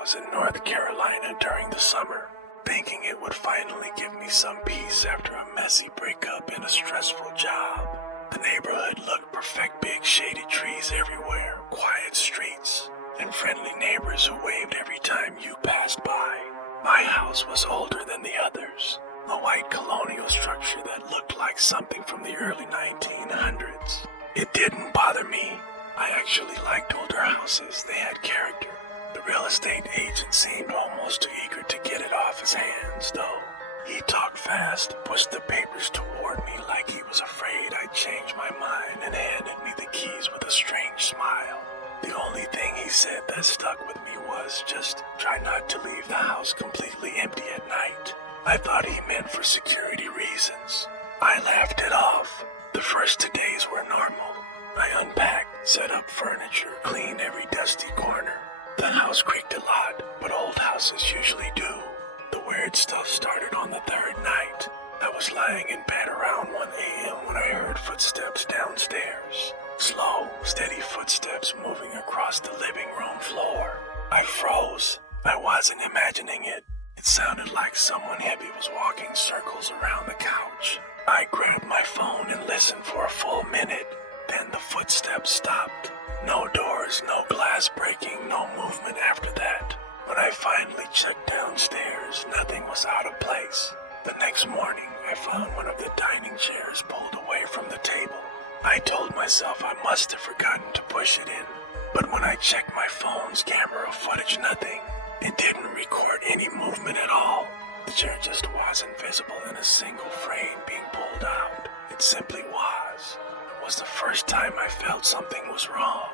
was in North Carolina during the summer, thinking it would finally give me some peace after a messy breakup and a stressful job. The neighborhood looked perfect, big shady trees everywhere, quiet streets, and friendly neighbors who waved every time you passed by. My house was older than the others, a white colonial structure that looked like something from the early 1900s. It didn't bother me. I actually liked older houses. They had character. The real estate agent seemed almost too eager to get it off his hands, though. He talked fast, pushed the papers toward me like he was afraid I'd change my mind, and handed me the keys with a strange smile. The only thing he said that stuck with me was just try not to leave the house completely empty at night. I thought he meant for security reasons. I laughed it off. The first 2 days were normal. I unpacked, set up furniture, cleaned every dusty corner. The house creaked a lot, but old houses usually do. The weird stuff started on the third night. I was lying in bed around 1 a.m. when I heard footsteps downstairs. Slow, steady footsteps moving across the living room floor. I froze. I wasn't imagining it. It sounded like someone heavy was walking circles around the couch. I grabbed my phone and listened for a full minute. Then the footsteps stopped. No doors, no glass breaking, no movement after that. When I finally checked downstairs, nothing was out of place. The next morning, I found one of the dining chairs pulled away from the table. I told myself I must have forgotten to push it in. But when I checked my phone's camera footage, nothing. It didn't record any movement at all. The chair just wasn't visible in a single frame being pulled out. It simply was. It was the first time I felt something was wrong.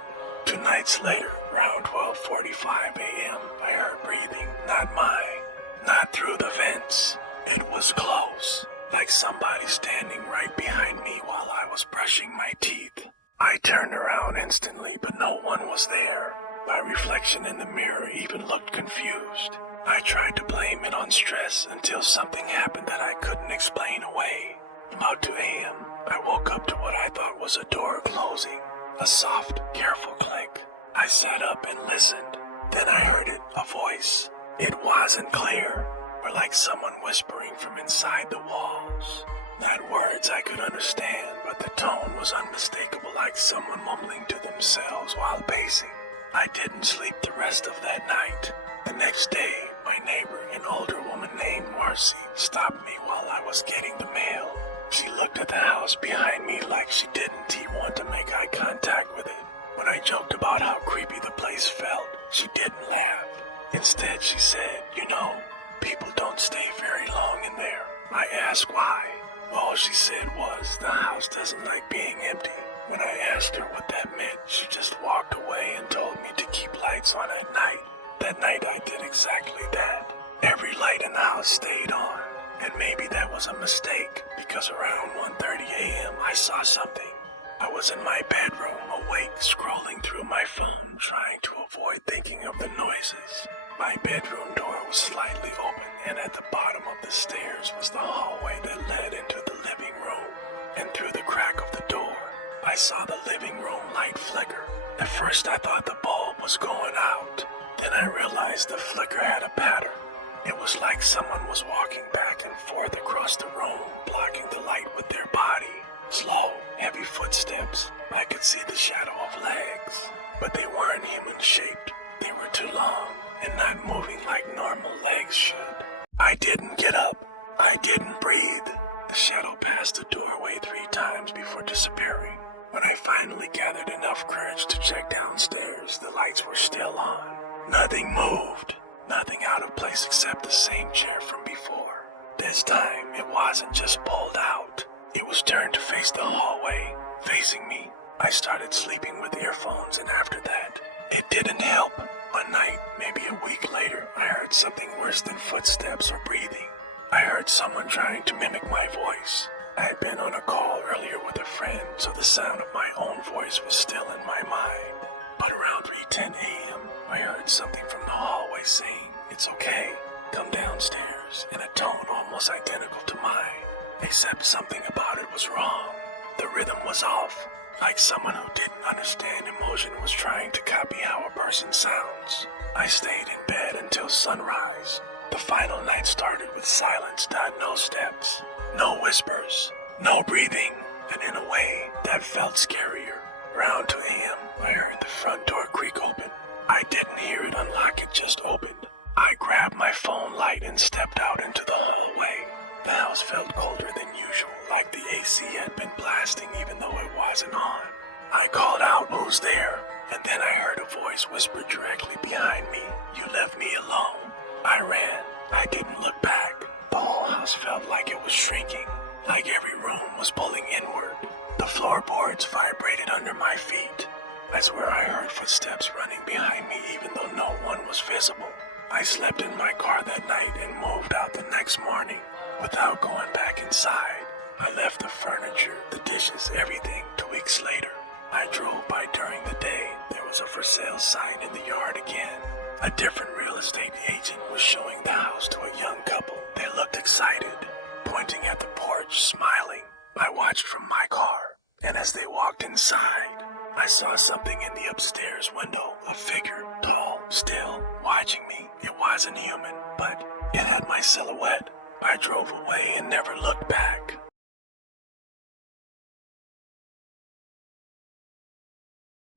2 nights later, around 12:45 a.m., I heard breathing, not mine, not through the vents. It was close, like somebody standing right behind me while I was brushing my teeth. I turned around instantly, but no one was there. My reflection in the mirror even looked confused. I tried to blame it on stress until something happened that I couldn't explain away. About 2 a.m., I woke up to what I thought was a door closing. A soft, careful click. I sat up and listened. Then I heard it, a voice. It wasn't clear, or like someone whispering from inside the walls. Not words I could understand, but the tone was unmistakable, like someone mumbling to themselves while pacing. I didn't sleep the rest of that night. The next day, my neighbor, an older woman named Marcy, stopped me while I was getting the mail. She looked at the house behind me like she didn't want to make eye contact with it. When I joked about how creepy the place felt, she didn't laugh. Instead, she said, "You know, people don't stay very long in there." I asked why. All she said was, the house doesn't like being empty. When I asked her what that meant, she just walked away and told me to keep lights on at night. That night I did exactly that. Every light in the house stayed on. And maybe that was a mistake, because around 1:30 a.m. I saw something. I was in my bedroom, awake, scrolling through my phone, trying to avoid thinking of the noises. My bedroom door was slightly open, and at the bottom of the stairs was the hallway that led into the living room. And through the crack of the door, I saw the living room light flicker. At first I thought the bulb was going out. Then I realized the flicker had a pattern. It was like someone was walking back and forth across the room, blocking the light with their body. Slow, heavy footsteps. I could see the shadow of legs, but they weren't human-shaped. They were too long and not moving like normal legs should. I didn't get up. I didn't breathe. The shadow passed the doorway 3 times before disappearing. When I finally gathered enough courage to check downstairs, the lights were still on. Nothing moved. Nothing out of place except the same chair from before. This time, it wasn't just pulled out. It was turned to face the hallway, facing me. I started sleeping with earphones, and after that, it didn't help. One night, maybe a week later, I heard something worse than footsteps or breathing. I heard someone trying to mimic my voice. I had been on a call earlier with a friend, so the sound of my own voice was still in my mind. But around 3:10 a.m., I heard something from the hallway saying, "It's okay, come downstairs," in a tone almost identical to mine, except something about it was wrong. The rhythm was off, like someone who didn't understand emotion was trying to copy how a person sounds. I stayed in bed until sunrise. The final night started with silence, no steps, no whispers, no breathing, and in a way that felt scarier. Around 2 a.m., I heard the front door creak open. I didn't hear it unlock, it just opened. I grabbed my phone light and stepped out into the hallway. The house felt colder than usual, like the AC had been blasting even though it wasn't on. I called out, "Who's there?" And then I heard a voice whisper directly behind me, "You left me alone." I ran. I didn't look back. The whole house felt like it was shrinking, like every room was pulling inward. The floorboards vibrated under my feet. I swear I heard footsteps running behind me even though no one was visible. I slept in my car that night and moved out the next morning without going back inside. I left the furniture, the dishes, everything 2 weeks later. I drove by during the day. There was a for sale sign in the yard again. A different real estate agent was showing the house to a young couple. They looked excited, pointing at the porch, smiling. I watched from my car, and as they walked inside, I saw something in the upstairs window, a figure, tall, still, watching me. It wasn't human, but it had my silhouette. I drove away and never looked back.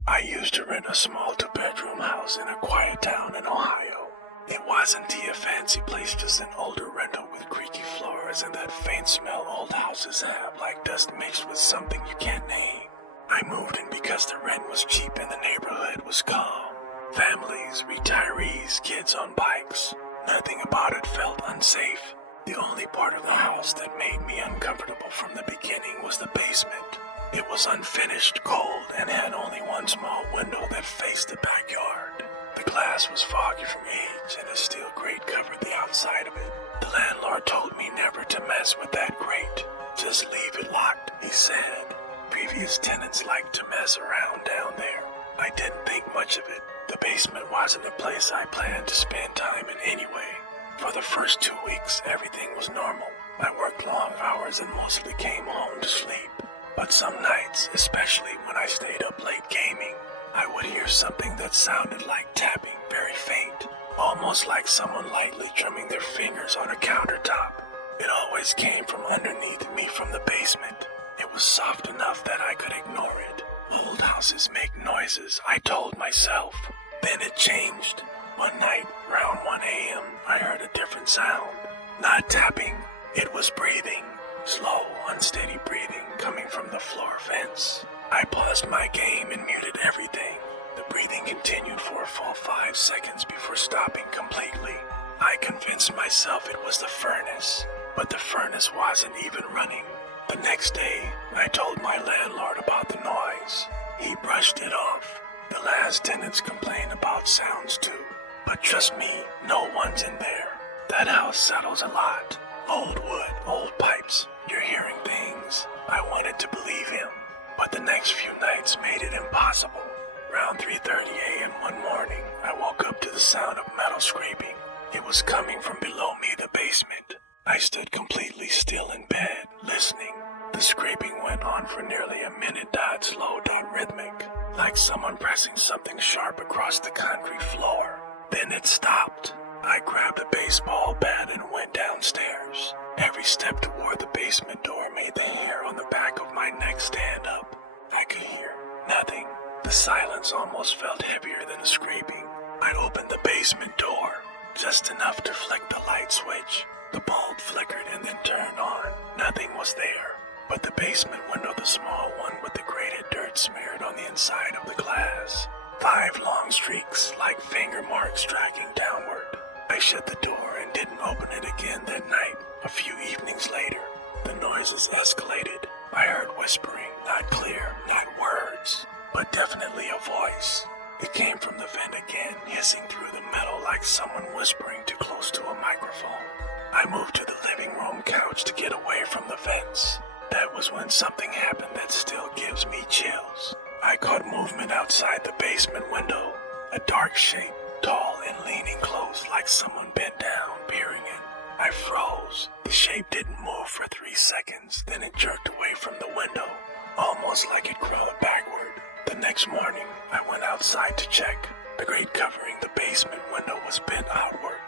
I used to rent a small 2-bedroom house in a quiet town in Ohio. It wasn't a fancy place, just an older rental with creaky floors and that faint smell old houses have, like dust mixed with something you can't name. I moved in because the rent was cheap and the neighborhood was calm. Families, retirees, kids on bikes. Nothing about it felt unsafe. The only part of the house that made me uncomfortable from the beginning was the basement. It was unfinished, cold, and had only one small window that faced the backyard. The glass was foggy from age, and a steel grate covered the outside of it. The landlord told me never to mess with that grate. Just leave it locked, he said. Previous tenants liked to mess around down there. I didn't think much of it. The basement wasn't a place I planned to spend time in anyway. For the first 2 weeks, everything was normal. I worked long hours and mostly came home to sleep. But some nights, especially when I stayed up late gaming, I would hear something that sounded like tapping, very faint, almost like someone lightly drumming their fingers on a countertop. It always came from underneath me from the basement. It was soft enough that I could ignore it. Old houses make noises, I told myself. Then it changed. One night, around 1 a.m., I heard a different sound. Not tapping, it was breathing. Slow, unsteady breathing coming from the floor vents. I paused my game and muted everything. The breathing continued for a full 5 seconds before stopping completely. I convinced myself it was the furnace, but the furnace wasn't even running. The next day, I told my landlord about the noise. He brushed it off. The last tenants complained about sounds too. But trust me, no one's in there. That house settles a lot. Old wood, old pipes. You're hearing things. I wanted to believe him, but the next few nights made it impossible. Around 3:30 a.m. one morning, I woke up to the sound of metal scraping. It was coming from below me, the basement. I stood completely still in bed, listening. The scraping went on for nearly a minute, slow, rhythmic, like someone pressing something sharp across the concrete floor. Then it stopped. I grabbed a baseball bat and went downstairs. Every step toward the basement door made the hair on the back of my neck stand up. I could hear nothing. The silence almost felt heavier than the scraping. I opened the basement door, just enough to flick the light switch. The bulb flickered and then turned on. Nothing was there, but the basement window, the small one with the grated dirt smeared on the inside of the glass. 5 long streaks, like finger marks dragging downward. I shut the door and didn't open it again that night. A few evenings later, the noises escalated. I heard whispering, not clear, not words, but definitely a voice. It came from the vent again, hissing through the metal like someone whispering too close to a microphone. I moved to the living room couch to get away from the vents. That was when something happened that still gives me chills. I caught movement outside the basement window. A dark shape, tall and leaning close like someone bent down, peering in. I froze. The shape didn't move for 3 seconds, then it jerked away from the window, almost like it crawled backward. The next morning, I went outside to check. The grate covering the basement window was bent outward.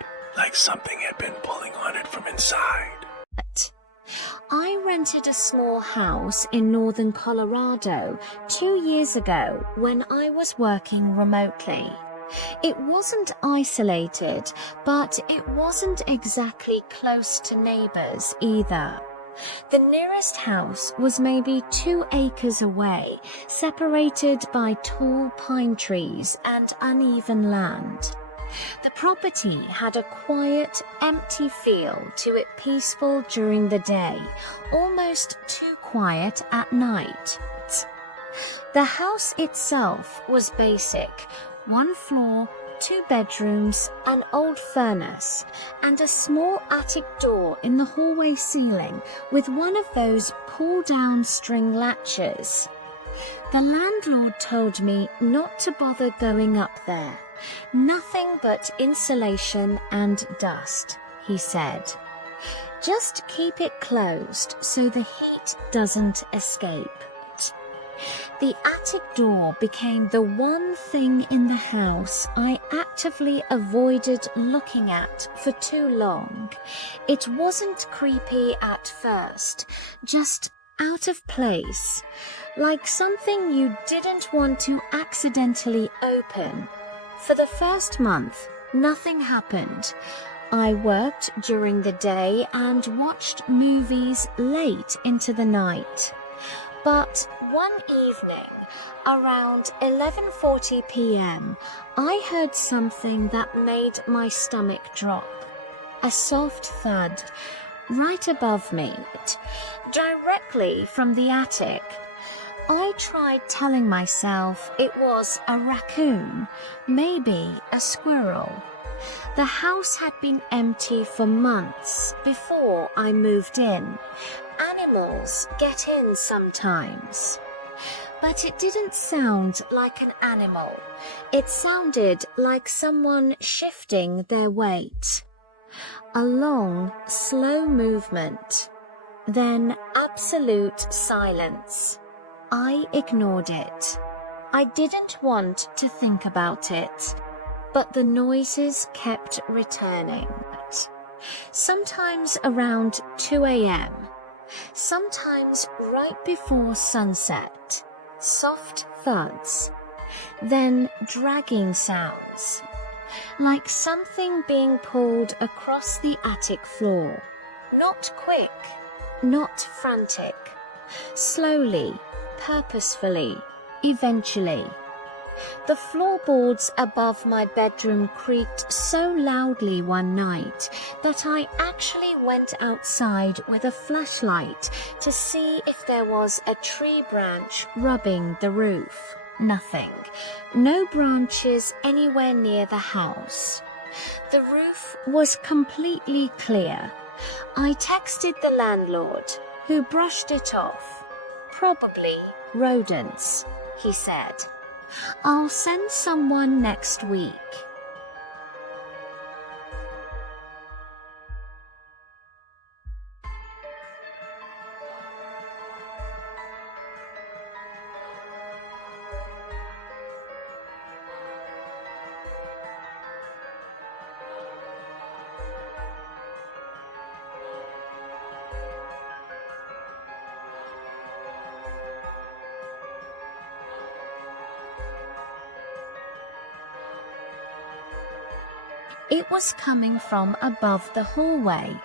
like something had been pulling on it from inside. I rented a small house in northern Colorado 2 years ago when I was working remotely. It wasn't isolated, but it wasn't exactly close to neighbors either. The nearest house was maybe 2 acres away, separated by tall pine trees and uneven land. The property had a quiet, empty feel to it, peaceful during the day, almost too quiet at night. The house itself was basic: 1 floor, 2 bedrooms, an old furnace, and a small attic door in the hallway ceiling with one of those pull-down string latches. The landlord told me not to bother going up there. Nothing but insulation and dust, he said. Just keep it closed so the heat doesn't escape. The attic door became the one thing in the house I actively avoided looking at for too long. It wasn't creepy at first, just out of place, like something you didn't want to accidentally open. For the first month, nothing happened. I worked during the day and watched movies late into the night. But one evening, around 11:40 p.m., I heard something that made my stomach drop. A soft thud right above me, directly from the attic. I tried telling myself it was a raccoon, maybe a squirrel. The house had been empty for months before I moved in. Animals get in sometimes. But it didn't sound like an animal. It sounded like someone shifting their weight. A long, slow movement. Then absolute silence. I ignored it. I didn't want to think about it, but the noises kept returning. Sometimes around 2 a.m., sometimes right before sunset. Soft thuds, then dragging sounds, like something being pulled across the attic floor. Not quick, not frantic, slowly, purposefully, eventually. The floorboards above my bedroom creaked so loudly one night that I actually went outside with a flashlight to see if there was a tree branch rubbing the roof. Nothing. No branches anywhere near the house. The roof was completely clear. I texted the landlord, who brushed it off. Probably rodents, he said. I'll send someone next week. It was coming from above the hallway.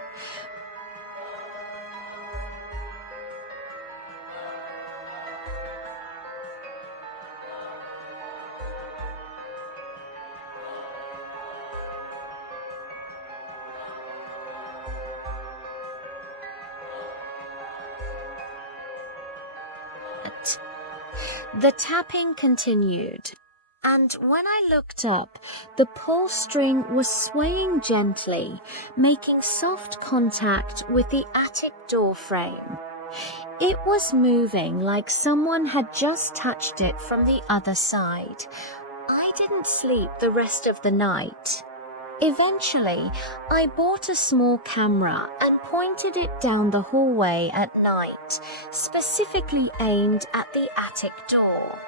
The tapping continued. And when I looked up, the pull string was swaying gently, making soft contact with the attic door frame. It was moving like someone had just touched it from the other side. I didn't sleep the rest of the night. Eventually, I bought a small camera and pointed it down the hallway at night, specifically aimed at the attic door.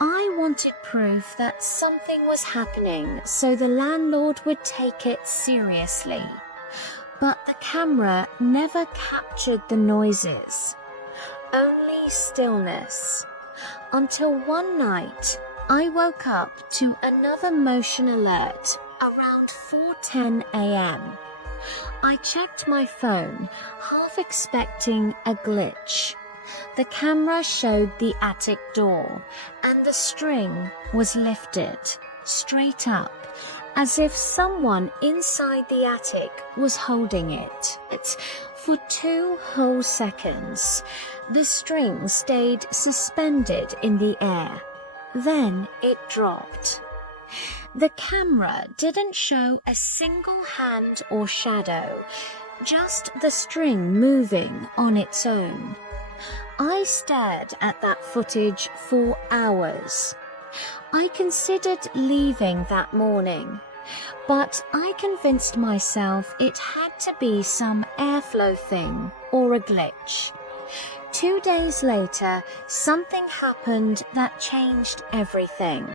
I wanted proof that something was happening so the landlord would take it seriously. But the camera never captured the noises, only stillness. Until one night, I woke up to another motion alert around 4:10 a.m. I checked my phone, half expecting a glitch. The camera showed the attic door, and the string was lifted, straight up, as if someone inside the attic was holding it. For 2 whole seconds, the string stayed suspended in the air. Then it dropped. The camera didn't show a single hand or shadow, just the string moving on its own. I stared at that footage for hours. I considered leaving that morning, but I convinced myself it had to be some airflow thing or a glitch. 2 days later, something happened that changed everything.